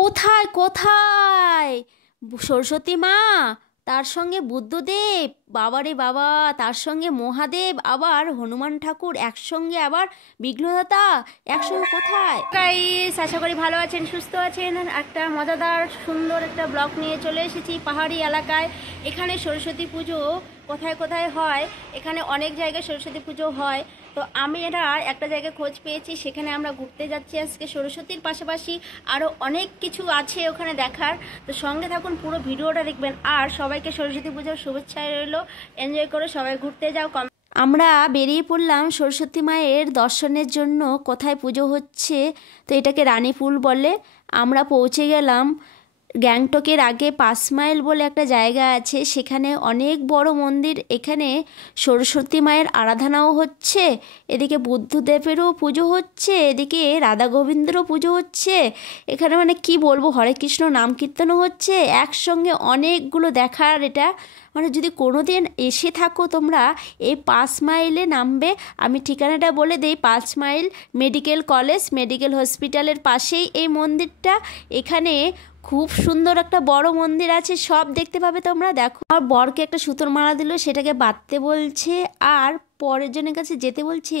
কোথায় কোথায় সরস্বতী মা, তার সঙ্গে বুদ্ধদেব, বাবারে বাবা, তার সঙ্গে মহাদেব, আবার হনুমান ঠাকুর একসঙ্গে, আবার বিঘ্নদাতা একসঙ্গে কোথায়? গাইস, আশা করি ভালো আছেন, সুস্থ আছেন। একটা মজাদার সুন্দর একটা ব্লগ নিয়ে চলে এসেছি পাহাড়ি এলাকায়। এখানে সরস্বতী পুজো কোথায় কোথায় হয়, এখানে অনেক জায়গায় সরস্বতী পুজো হয়। তো আমি একটা জায়গায় খোঁজ পেয়েছি, সেখানে আমরা ঘুরতে যাচ্ছি আজকে। সরস্বতীর পাশাপাশি আরও অনেক কিছু আছে ওখানে দেখার। তো সঙ্গে থাকুন, পুরো ভিডিওটা দেখবেন। আর সবাইকে সরস্বতী পুজোর শুভেচ্ছা রইল। এনজয় করে সবাই ঘুরতে যাও। আমরা বেরিয়ে পড়লাম সরস্বতী মায়ের দর্শনের জন্য। কোথায় পুজো হচ্ছে, তো এটাকে রানীপুল বলে। আমরা পৌঁছে গেলাম গ্যাংটকের আগে 5 মাইল বলে একটা জায়গা আছে, সেখানে অনেক বড় মন্দির। এখানে সরস্বতী মায়ের আরাধনাও হচ্ছে, এদিকে বুদ্ধদেবেরও পুজো হচ্ছে, এদিকে রাধা গোবিন্দেরও পুজো হচ্ছে। এখানে মানে কি বলবো, হরে কৃষ্ণ নাম কীর্তনও হচ্ছে একসঙ্গে। অনেকগুলো দেখার এটা, মানে যদি কোনো দিন এসে থাকো তোমরা, এই 5 মাইলে নামবে। আমি ঠিকানাটা বলে দিই, 5 মাইল মেডিকেল কলেজ, মেডিকেল হসপিটালের পাশেই এই মন্দিরটা। এখানে খুব সুন্দর একটা বড় মন্দির আছে, সব দেখতে পাবে তোমরা। দেখো, আর বরকে একটা সুতোর মালা দিল, সেটাকে বাঁধতে বলছে, আর পরের জনের কাছে যেতে বলছে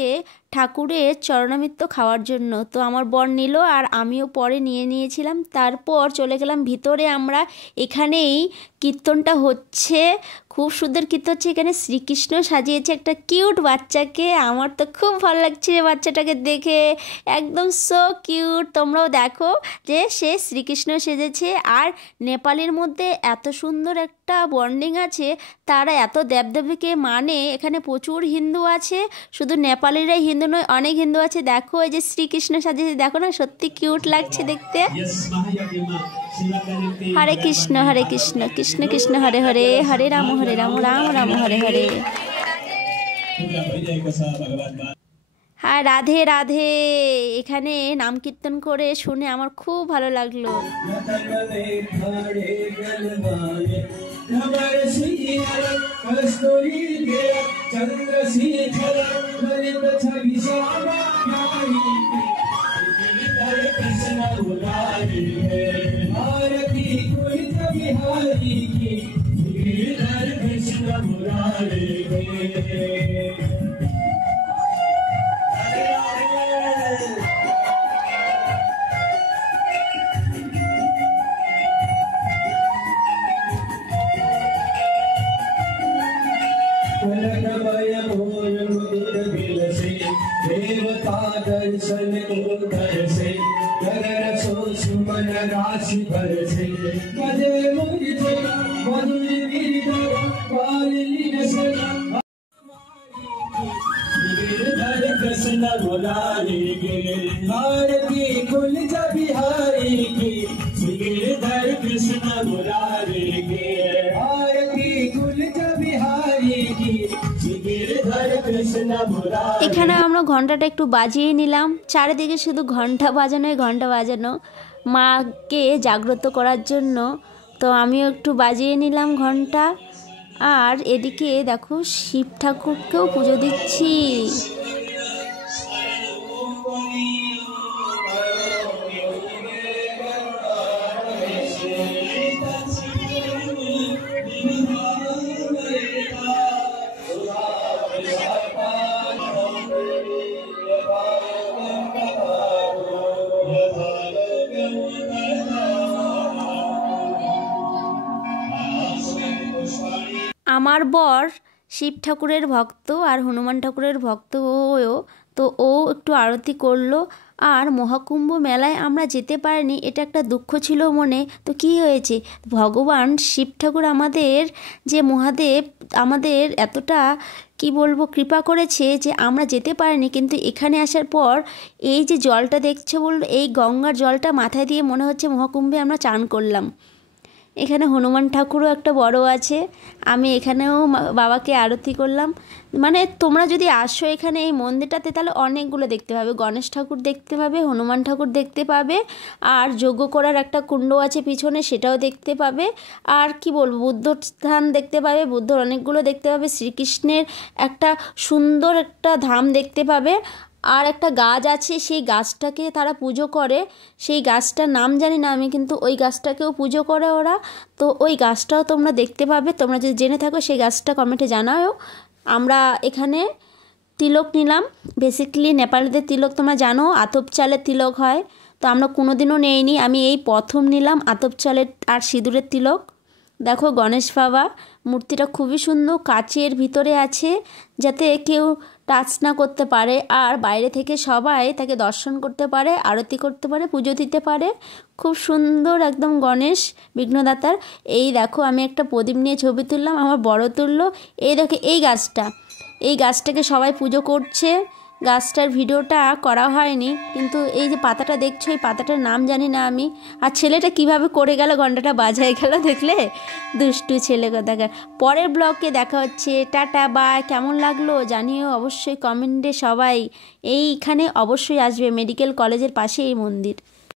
ঠাকুরের চরণামৃত খাওয়ার জন্য। তো আমার বর নিল, আর আমিও পরে নিয়েছিলাম। তারপর চলে গেলাম ভিতরে আমরা। এখানেই কীর্তনটা হচ্ছে, খুব সুন্দর কীর্তন হচ্ছে। এখানে শ্রীকৃষ্ণ সাজিয়েছে একটা কিউট বাচ্চাকে। আমার তো খুব ভালো লাগছে বাচ্চাটাকে দেখে, একদম সো কিউট। তোমরাও দেখো যে সে শ্রীকৃষ্ণ সেজেছে। আর নেপালের মধ্যে এত সুন্দর একটা বন্ডিং আছে, তারা এত দেবদেবীকে মানে। এখানে প্রচুর হিন্দু আছে, শুধু নেপালিরাই হিন্দু নয়, অনেক হিন্দু আছে। দেখো এই যে শ্রীকৃষ্ণ সাজিয়েছে, দেখো না, সত্যি কিউট লাগছে দেখতে। হরে কৃষ্ণ হরে কৃষ্ণ, কৃষ্ণ কৃষ্ণ হরে হরে, হরে রাম রাম রাম হরে হরে। হ্যাঁ, রাধে রাধে। এখানে নাম কীর্তন করে শুনে আমার খুব ভালো লাগলো। এখানে আমরা ঘন্টাটা একটু বাজিয়ে নিলাম। চারিদিকে শুধু ঘন্টা বাজানো, মাকে জাগ্রত করার জন্য। তো আমিও একটু বাজিয়ে নিলাম ঘন্টা। আর এদিকে দেখো, শিব ঠাকুরকেও পুজো দিচ্ছি। আমার বর শিব ঠাকুরের ভক্ত আর হনুমান ঠাকুরের ভক্ত ও। তো ও একটু আরতি করলো। আর মহাকুম্ভ মেলায় আমরা যেতে পারিনি, এটা একটা দুঃখ ছিল মনে। তো কি হয়েছে, ভগবান শিব ঠাকুর আমাদের, যে মহাদেব আমাদের এতটা কি বলবো কৃপা করেছে যে আমরা যেতে পারিনি। কিন্তু এখানে আসার পর এই যে জলটা দেখছো, বললো এই গঙ্গার জলটা মাথায় দিয়ে মনে হচ্ছে মহাকুম্ভে আমরা চান করলাম। এখানে হনুমান ঠাকুরও একটা বড় আছে। আমি এখানেও বাবাকে আরতি করলাম। মানে তোমরা যদি আসো এখানে এই মন্দিরটাতে, তাহলে অনেকগুলো দেখতে পাবে। গণেশ ঠাকুর দেখতে পাবে, হনুমান ঠাকুর দেখতে পাবে, আর যজ্ঞ করার একটা কুণ্ড আছে পিছনে, সেটাও দেখতে পাবে। আর কি বলবো, বুদ্ধ স্থান দেখতে পাবে, বুদ্ধর অনেকগুলো দেখতে পাবে। শ্রীকৃষ্ণের একটা সুন্দর একটা ধাম দেখতে পাবে। আর একটা গাছ আছে, সেই গাছটাকে তারা পুজো করে, সেই গাছটার নাম জানি না আমি, কিন্তু ওই গাছটাকেও পুজো করে ওরা। তো ওই গাছটাও তোমরা দেখতে পাবে, তোমরা যদি জেনে থাকো সেই গাছটা কমেন্টে জানাও। আমরা এখানে তিলক নিলাম। বেসিক্যালি নেপালিদের তিলক তোমরা জানো আতপ চালের তিলক হয়, তো আমরা কোনো দিনও নেইনি, আমি এই প্রথম নিলাম আতপ চালের আর সিঁদুরের তিলক। দেখো গণেশ বাবা মূর্তিটা খুবই সুন্দর, কাচের ভিতরে আছে যাতে কেউ টাচ না করতে পারে, আর বাইরে থেকে সবাই তাকে দর্শন করতে পারে, আরতি করতে পারে, পুজো দিতে পারে। খুব সুন্দর একদম গণেশ বিঘ্নদাতার। এই দেখো আমি একটা প্রদীপ নিয়ে ছবি তুললাম, আমার বড় তুললো। এই দেখো এই গাছটা, এই গাছটাকে সবাই পুজো করছে। গাছটার ভিডিওটা করা হয়নি, কিন্তু এই যে পাতাটা দেখছো এই পাতাটার নাম জানি না আমি। আর ছেলেটা কিভাবে করে গেল, ঘন্টাটা বাজায় গেল, দেখলে দুষ্টু ছেলে কোথাকার। পরের ব্লগে দেখা হচ্ছে, টাটা বাই। কেমন লাগলো জানিও অবশ্যই কমেন্টে সবাই। এইখানে অবশ্যই আসবে, মেডিকেল কলেজের পাশে এই মন্দির।